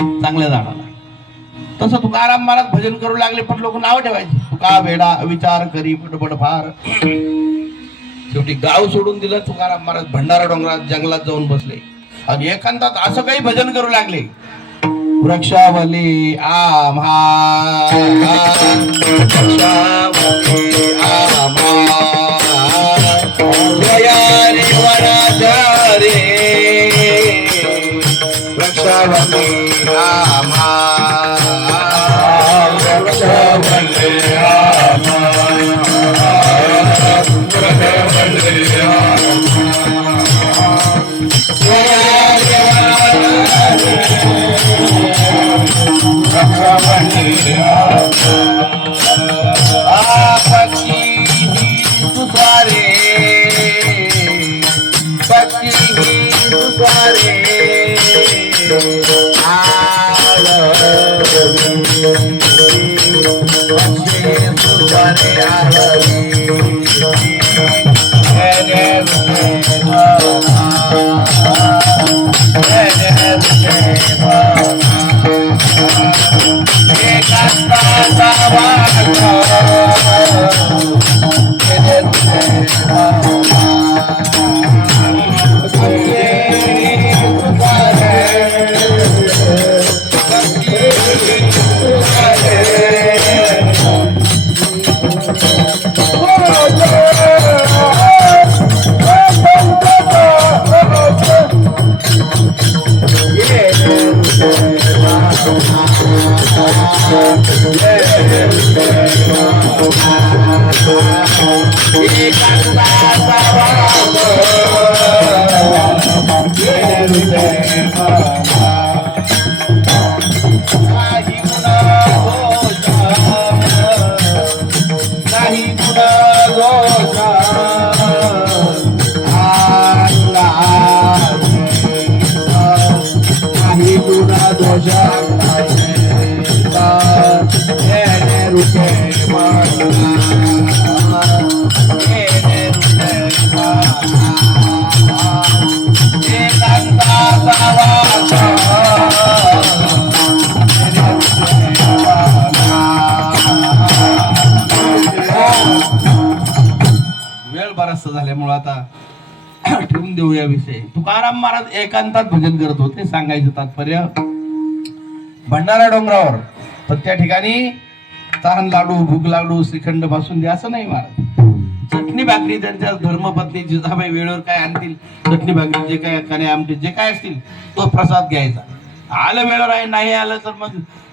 चांगल्या झाडाला. तसं तुकाराम महाराज भजन करू लागले, पण लोक नाव ठेवायचे, तुका वेडा विचार करी पटपट फार. शेवटी गाव सोडून दिलं तुकाराम महाराज, भंडारा डोंगरात जंगलात जाऊन बसले आणि एकांतात असं काही भजन करू लागले. वृक्षावली आम्हा, वृक्षावली आम्हा, जया रे वराजा रे, वृक्षावली आम्हा, वृक्षावली आम्हा, वृक्षावली पक्षी तुसारे, पक्षी तुसारे वेळ बराचसा झाल्यामुळे आता ठेवून देऊया विषय. तुकाराम महाराज एकांतात भजन करत होते, सांगायचं तात्पर्य भंडारा डोंगरावर. तर त्या ठिकाणी तहान लाडू, भूक लाडू, श्रीखंड, बासुंदी असं नाही महाराज. चटणी भाकरी त्यांच्या धर्मपत्नी जिजाबाई वेळेवर काय आणतील, चटणी भाकरी जे काय, कणे आमटे जे काय असतील तो प्रसाद घ्यायचा. आलं वेळेवर आहे, नाही आलं तर मग